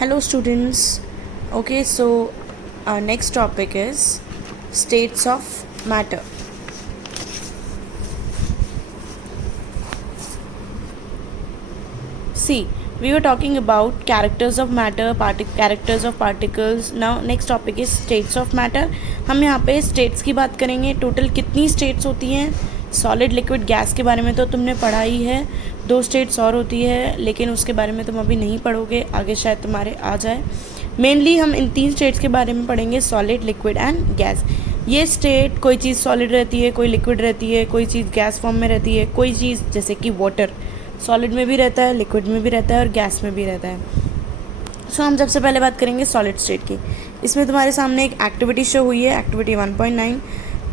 Hello students. Okay, so our next topic is states of matter. See, we were talking about characters of matter, characters of particles. Now next topic is states of matter. हम यहाँ पे states की बात करेंगे. Total कितनी states होती हैं? Solid liquid gas के बारे में तो तुमने पढ़ा ही है. 2 स्टेट्स और होती है, लेकिन उसके बारे में तुम अभी नहीं पढ़ोगे, आगे शायद तुम्हारे आ जाए. मेनली हम इन 3 स्टेट्स के बारे में पढ़ेंगे, सॉलिड, लिक्विड एंड गैस. ये स्टेट, कोई चीज़ सॉलिड रहती है, कोई लिक्विड रहती है, कोई चीज़ गैस फॉर्म में रहती है, कोई चीज़ जैसे कि वाटर सॉलिड में भी रहता है, लिक्विड में भी रहता है और गैस में भी रहता है. सो हम सबसे पहले बात करेंगे सॉलिड स्टेट की. इसमें तुम्हारे सामने एक एक्टिविटी शो हुई है, एक्टिविटी 1.9.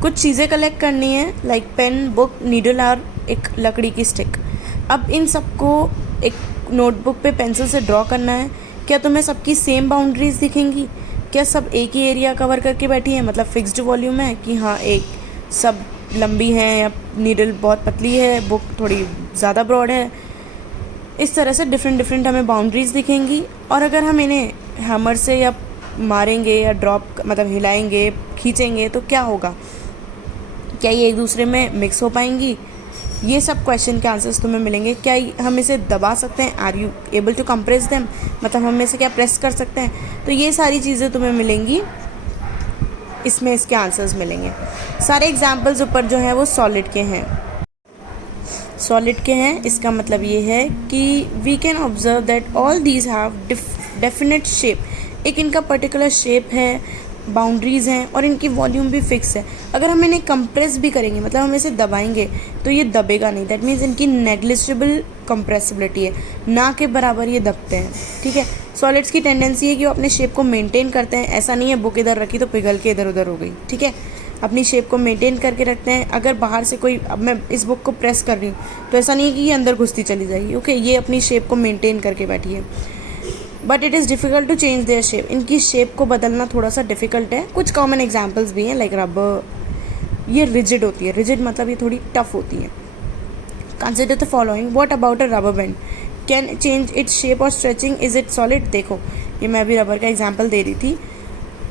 कुछ चीज़ें कलेक्ट करनी है, लाइक पेन, बुक, नीडल और एक लकड़ी की स्टिक. अब इन सबको एक नोटबुक पे पेंसिल से ड्रॉ करना है. क्या तुम्हें सबकी सेम बाउंड्रीज दिखेंगी? क्या सब एक ही एरिया कवर करके बैठी हैं, मतलब फिक्स्ड वॉल्यूम है कि हाँ एक सब लंबी हैं या नीडल बहुत पतली है, बुक थोड़ी ज़्यादा ब्रॉड है? इस तरह से डिफरेंट हमें बाउंड्रीज दिखेंगी. और अगर हम इन्हें हैमर से या मारेंगे या ड्रॉप मतलब हिलाएंगे, खींचेंगे तो क्या होगा? क्या ये एक दूसरे में मिक्स हो पाएंगी? ये सब क्वेश्चन के आंसर्स तुम्हें मिलेंगे. क्या हम इसे दबा सकते हैं? Are you able to compress them, मतलब हम इसे क्या प्रेस कर सकते हैं? तो ये सारी चीज़ें तुम्हें मिलेंगी, इसमें इसके आंसर्स मिलेंगे. सारे एग्जाम्पल्स ऊपर जो हैं वो सॉलिड के हैं. सॉलिड के हैं इसका मतलब ये है कि we can observe that all these have definite shape. एक इनका पर्टिकुलर शेप है, बाउंड्रीज़ हैं और इनकी वॉल्यूम भी फिक्स है. अगर हम इन्हें कंप्रेस भी करेंगे, मतलब हम इसे दबाएंगे, तो ये दबेगा नहीं. दैट मीन्स इनकी नेग्लिजिबल कंप्रेसिबिलिटी है, ना के बराबर ये दबते हैं. ठीक है. सॉलिड्स की टेंडेंसी है कि वो अपने शेप को मेंटेन करते हैं. ऐसा नहीं है बुक इधर रखी तो पिघल के इधर उधर हो गई. ठीक है. अपनी शेप को मेंटेन करके रखते हैं. अगर बाहर से कोई, अब मैं इस बुक को प्रेस कर रही हूँ तो ऐसा नहीं है कि ये अंदर घुसती चली जाएगी. ओके, ये अपनी शेप को मेंटेन करके बैठी है. But it is difficult to change their shape. इनकी शेप को बदलना थोड़ा सा डिफ़िकल्ट है. कुछ कॉमन एग्जाम्पल्स भी हैं, लाइक रबर. ये रिजिड होती है. रिजिड मतलब ये थोड़ी टफ होती है. Consider the following. What about a rubber band? Can change its shape और स्ट्रेचिंग? Is it solid? देखो, ये मैं अभी रबर का एग्जाम्पल दे रही थी.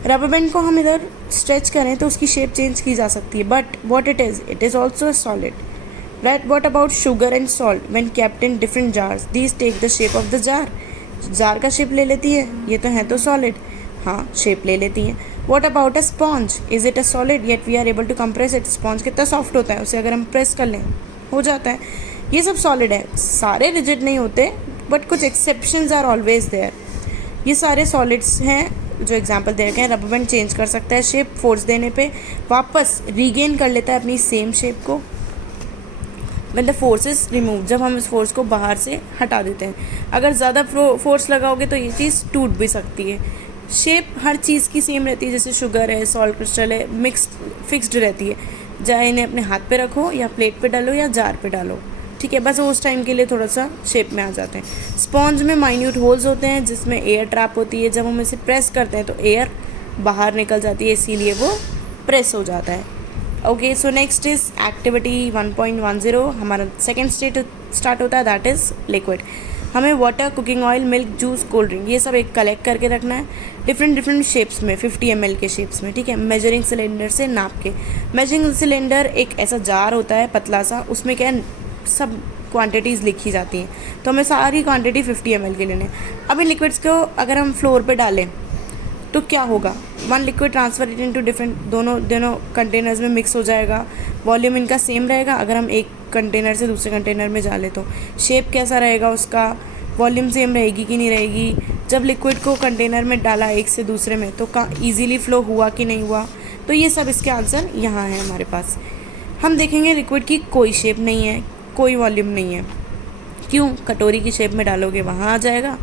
रबर बैंड को हम इधर स्ट्रेच करें तो उसकी शेप चेंज की जा सकती है, but what it is also solid, right. What about sugar and salt? When kept in different jars, these take the shape of the jar. Jar का शेप ले लेती है, ये तो है तो सॉलिड. हाँ, शेप ले लेती हैं. What about a sponge? Is it a solid yet we are able to compress it? Sponge कितना सॉफ्ट होता है, उसे अगर हम प्रेस कर लें हो जाता है. ये सब सॉलिड है. सारे रिजिड नहीं होते, बट कुछ एक्सेप्शंस आर ऑलवेज देयर. ये सारे सॉलिड्स हैं जो एग्जाम्पल दे रखे हैं. रबर बैंड चेंज कर सकता है शेप, फोर्स देने पे वापस रीगेन कर लेता है अपनी सेम शेप को. When the force is remove, जब हम इस फोर्स को बाहर से हटा देते हैं. अगर ज़्यादा फोर्स लगाओगे तो ये चीज़ टूट भी सकती है. शेप हर चीज़ की सेम रहती है, जैसे शुगर है, सॉल्ट क्रिस्टल है, फिक्स्ड रहती है. चाहे इन्हें अपने हाथ पे रखो या प्लेट पे डालो या जार पे डालो, ठीक है, बस उस टाइम के लिए थोड़ा सा शेप में आ जाते हैं. स्पॉन्ज में माइन्यूट होल्स होते हैं जिसमें एयर ट्रैप होती है. जब हम इसे प्रेस करते हैं तो एयर बाहर निकल जाती है, इसीलिए वो प्रेस हो जाता है. Okay, so next is activity 1.10. हमारा सेकेंड स्टेट स्टार्ट होता है, दैट इज़ लिक्विड. हमें water, cooking oil, milk, juice, cold drink, ये सब एक कलेक्ट करके रखना है डिफरेंट शेप्स में, 50 ml के शेप्स में. ठीक है. मेजरिंग सिलेंडर से नाप के. मेजरिंग सिलेंडर एक ऐसा जार होता है पतला सा, उसमें क्या सब क्वांटिटीज़ लिखी जाती हैं, तो हमें सारी क्वांटिटी 50 ml के लेने. अब इन लिक्विड्स को अगर हम फ्लोर पे डालें तो क्या होगा? One liquid transfer it into different, दोनों कंटेनर्स में मिक्स हो जाएगा. वॉल्यूम इनका सेम रहेगा. अगर हम एक कंटेनर से दूसरे कंटेनर में डालें तो शेप कैसा रहेगा उसका? वॉल्यूम सेम रहेगी कि नहीं रहेगी? जब लिक्विड को कंटेनर में डाला एक से दूसरे में तो ईजीली फ्लो हुआ कि नहीं हुआ? तो ये सब इसके आंसर यहाँ है हमारे पास. हम देखेंगे लिक्विड की कोई शेप नहीं है, कोई वॉल्यूम नहीं है. क्यों? कटोरी की शेप में डालोगे वहाँ आ जाएगा,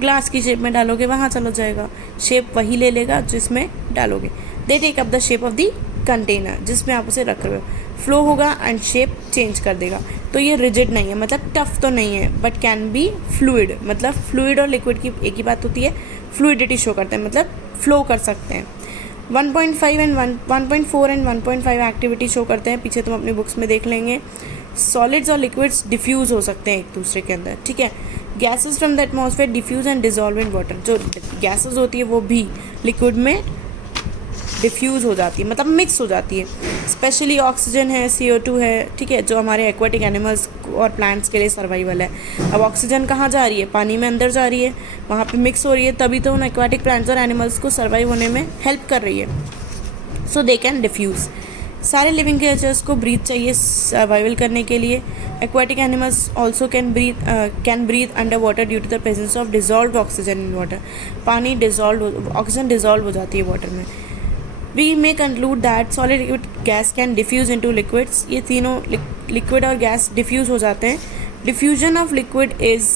ग्लास की शेप में डालोगे वहाँ चला जाएगा. शेप वही ले लेगा जिसमें डालोगे. They take up the shape of the container, जिसमें आप उसे रख रहे हो. फ्लो होगा एंड शेप चेंज कर देगा. तो ये रिजिड नहीं है, मतलब टफ तो नहीं है, बट कैन बी फ्लूइड. मतलब फ्लूइड और लिक्विड की एक ही बात होती है, फ्लूइडिटी शो करते हैं, मतलब फ्लो कर सकते हैं. 1.5 एंड 1.4 एंड 1.5 एक्टिविटी शो करते हैं, पीछे तुम अपनी बुक्स में देख लेंगे. सॉलिड्स और लिक्विड्स डिफ्यूज़ हो सकते हैं एक दूसरे के अंदर. ठीक है. Gases from the atmosphere diffuse and dissolve in water, जो गैसेस होती है वो भी लिक्विड में डिफ्यूज़ हो जाती है, मतलब मिक्स हो जाती है। स्पेशली ऑक्सीजन है, CO2 है, ठीक है, जो हमारे एक्वाटिक एनिमल्स और प्लांट्स के लिए सर्वाइवल है। अब ऑक्सीजन कहाँ जा रही है? पानी में अंदर जा रही है, वहाँ पे मिक्स हो रही है, तभी तो उन एक्वाटिक प्लांट्स और एनिमल्स को सर्वाइव होने में हेल्प कर रही है। So they can diffuse. सारे लिविंग क्रिएचर्स को ब्रीथ चाहिए सर्वाइवल करने के लिए। Aquatic animals also can breathe under water due to the presence of dissolve oxygen in water. पानी डिजॉल्व, ऑक्सीजन डिजॉल्व हो जाती है वाटर में। We may conclude that solid, liquid, gas can diffuse into liquids. ये तीनों liquid और gas diffuse हो जाते हैं। Diffusion of liquid is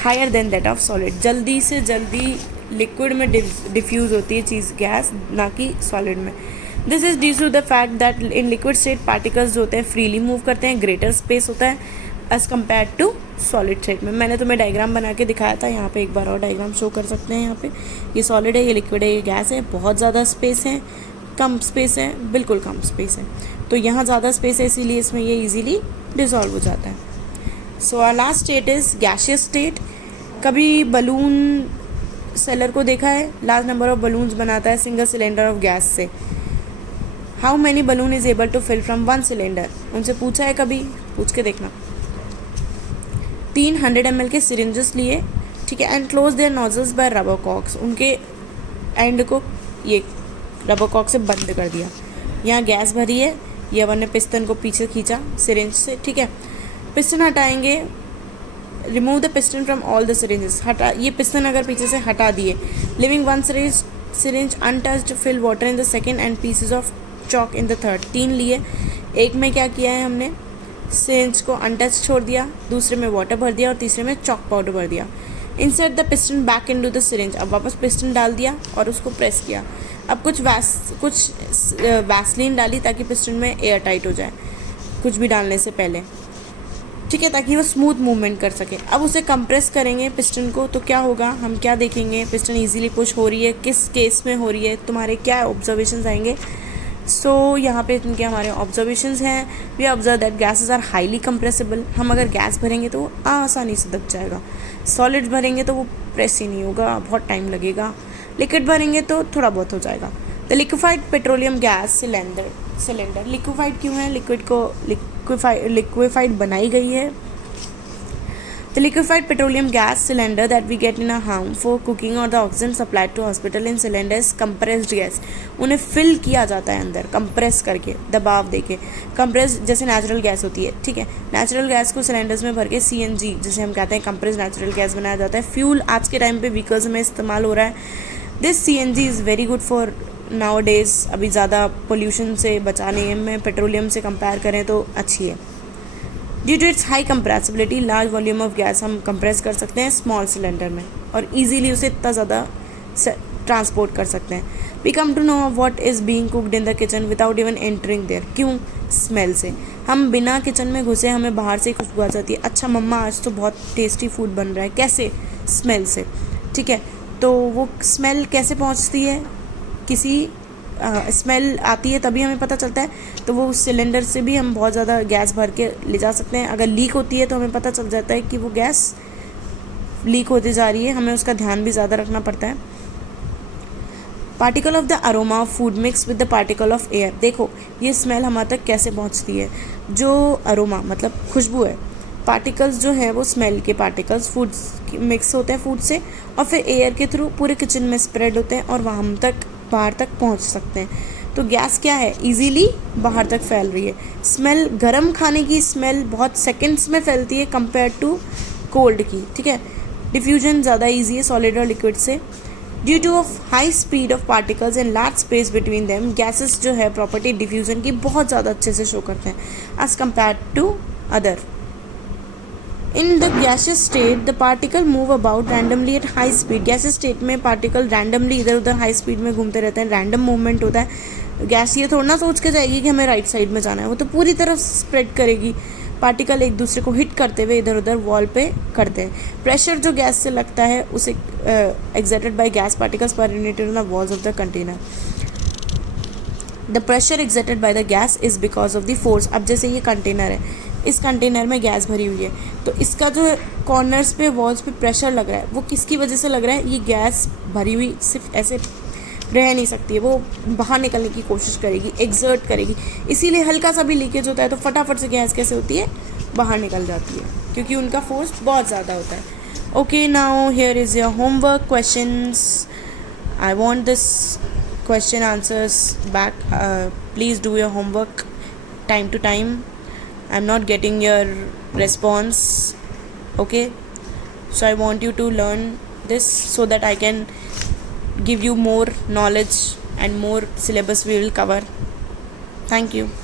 higher than that of solid. जल्दी से जल्दी लिक्विड में डिफ्यूज़ होती है चीज़ गैस, ना कि सॉलिड में। This is due to the fact that in liquid state particles जो होते हैं फ्रीली मूव करते हैं, ग्रेटर स्पेस होता है as compare to solid state में। मैंने तुम्हें डायग्राम बना के दिखाया था, यहाँ पे एक बार और डायग्राम शो कर सकते हैं। यहाँ पे ये सॉलिड है, ये लिक्विड है, ये गैस है, बहुत ज़्यादा स्पेस है, कम स्पेस है, बिल्कुल कम स्पेस है। तो यहाँ ज़्यादा स्पेस है, इसीलिए इसमें ये इजीली डिसॉल्व हो जाता है। So our last state is gaseous state. कभी बलून सेलर को देखा है? लार्ज नंबर ऑफ बलून्स बनाता है सिंगल सिलेंडर ऑफ गैस से। How many balloon is able to fill from one cylinder? उनसे पूछा है कभी? पूछ के देखना। 300 ml के सिरिंजेस लिए, ठीक है, and close their nozzles by rubber cocks. उनके एंड को ये रबर कॉक से बंद कर दिया। यहाँ गैस भरी है, ये अपन ने पिस्टन को पीछे खींचा सिरिंज से, ठीक है। पिस्टन हटाएंगे, remove the piston from all the syringes. हटा, ये पिस्टन अगर पीछे से हटा दिए, leaving one syringe untouched, fill water in the second and pieces of chalk in the third. 3 लिए, एक में क्या किया है हमने? सिरिंज को अनटच छोड़ दिया, दूसरे में वाटर भर दिया और तीसरे में चॉक पाउडर भर दिया। Insert the piston back into the syringe. अब वापस पिस्टन डाल दिया और उसको प्रेस किया। अब कुछ वैसलीन डाली ताकि पिस्टन में एयर टाइट हो जाए, कुछ भी डालने से पहले, ठीक है, ताकि वो स्मूथ मूवमेंट कर सके। अब उसे कंप्रेस करेंगे पिस्टन को, तो क्या होगा? हम क्या देखेंगे? पिस्टन इजीली पुश हो रही है, किस केस में हो रही है, तुम्हारे क्या ऑब्जर्वेशंस आएंगे? सो यहाँ पे इनके हमारे ऑब्जर्वेशंस हैं। We observe that gases are highly compressible. हम अगर गैस भरेंगे तो वो आसानी से दब जाएगा। सॉलिड भरेंगे तो वो प्रेस ही नहीं होगा, बहुत टाइम लगेगा। लिक्विड भरेंगे तो थोड़ा बहुत हो जाएगा। The liquefied petroleum gas cylinder liquefied क्यों है? लिक्विड को लिक्विफाइड बनाई गई है। The liquefied petroleum gas cylinder that we get in a home for cooking or the oxygen supplied to hospital in cylinder is compressed gas. उन्हें fill किया जाता है अंदर, कंप्रेस करके, दबाव देके। कंप्रेस जैसे नेचुरल गैस होती है, ठीक है, नेचुरल गैस को सिलेंडर्स में भर के CNG जिसे हम कहते हैं कंप्रेस नेचुरल गैस बनाया जाता है। फ्यूल आज के टाइम पे व्हीकल्स में इस्तेमाल हो रहा है। This CNG is very good for now days. अभी ज़्यादा पोल्यूशन से बचाने में पेट्रोलियम से कंपेयर करें तो अच्छी है। Due to its high compressibility, large volume of gas हम कंप्रेस कर सकते हैं स्मॉल सिलेंडर में और इजीली उसे इतना ज़्यादा ट्रांसपोर्ट कर सकते हैं। We come to know what is being cooked in the kitchen without even entering there. क्यों? स्मेल से। हम बिना किचन में घुसे हमें बाहर से खुशबू आ जाती है, अच्छा मम्मा आज तो बहुत टेस्टी फूड बन रहा है। कैसे? स्मेल से, ठीक है। तो वो स्मेल कैसे पहुंचती है? किसी स्मेल आती है तभी हमें पता चलता है। तो वो उस सिलेंडर से भी हम बहुत ज़्यादा गैस भर के ले जा सकते हैं। अगर लीक होती है तो हमें पता चल जाता है कि वो गैस लीक होती जा रही है, हमें उसका ध्यान भी ज़्यादा रखना पड़ता है। Particle of the aroma of food mix with the particle of air. देखो ये स्मेल हमारे तक कैसे पहुंचती है। जो अरोमा मतलब खुशबू है, पार्टिकल्स जो है वो स्मेल के पार्टिकल्स फूड मिक्स होते हैं फूड से और फिर एयर के थ्रू पूरे किचन में स्प्रेड होते हैं और वहाँ हम तक बाहर तक पहुंच सकते हैं। तो गैस क्या है? इजीली बाहर तक फैल रही है। स्मेल, गर्म खाने की स्मेल बहुत सेकंड्स में फैलती है कंपेयर टू कोल्ड की, ठीक है। डिफ्यूजन ज़्यादा इजी है सॉलिड और लिक्विड से। Due two of high speed of particles and large space between them, gases जो है प्रॉपर्टी डिफ्यूजन की बहुत ज़्यादा अच्छे से शो करते हैं as compare to other. In the gaseous state the particle move about randomly at high speed. Gaseous state में पार्टिकल रैंडमली इधर उधर हाई स्पीड में घूमते रहते हैं, रैंडम मूवमेंट होता है। गैस ये थोड़ा ना सोच के जाएगी कि हमें राइट साइड में जाना है, वो तो पूरी तरफ स्प्रेड करेगी। पार्टिकल एक दूसरे को हिट करते हुए इधर उधर वॉल पे करते हैं। प्रेशर जो गैस से लगता है उसे exerted by gas particles per unit in the walls of the container. The pressure exerted by the gas is because of the force. अब जैसे ये कंटेनर है, इस कंटेनर में गैस भरी हुई है, तो इसका जो कॉर्नर्स पे वॉल्स पे प्रेशर लग रहा है वो किसकी वजह से लग रहा है? ये गैस भरी हुई सिर्फ ऐसे रह नहीं सकती है, वो बाहर निकलने की कोशिश करेगी, एक्सर्ट करेगी, इसीलिए हल्का सा भी लीकेज होता है तो फटाफट से गैस कैसे होती है? बाहर निकल जाती है, क्योंकि उनका फोर्स बहुत ज़्यादा होता है। Okay, now here is your homework questions. I want this question answers back. Please do your homework time to time. I'm not getting your response. Okay, so I want you to learn this so that I can give you more knowledge and more syllabus we will cover. Thank you.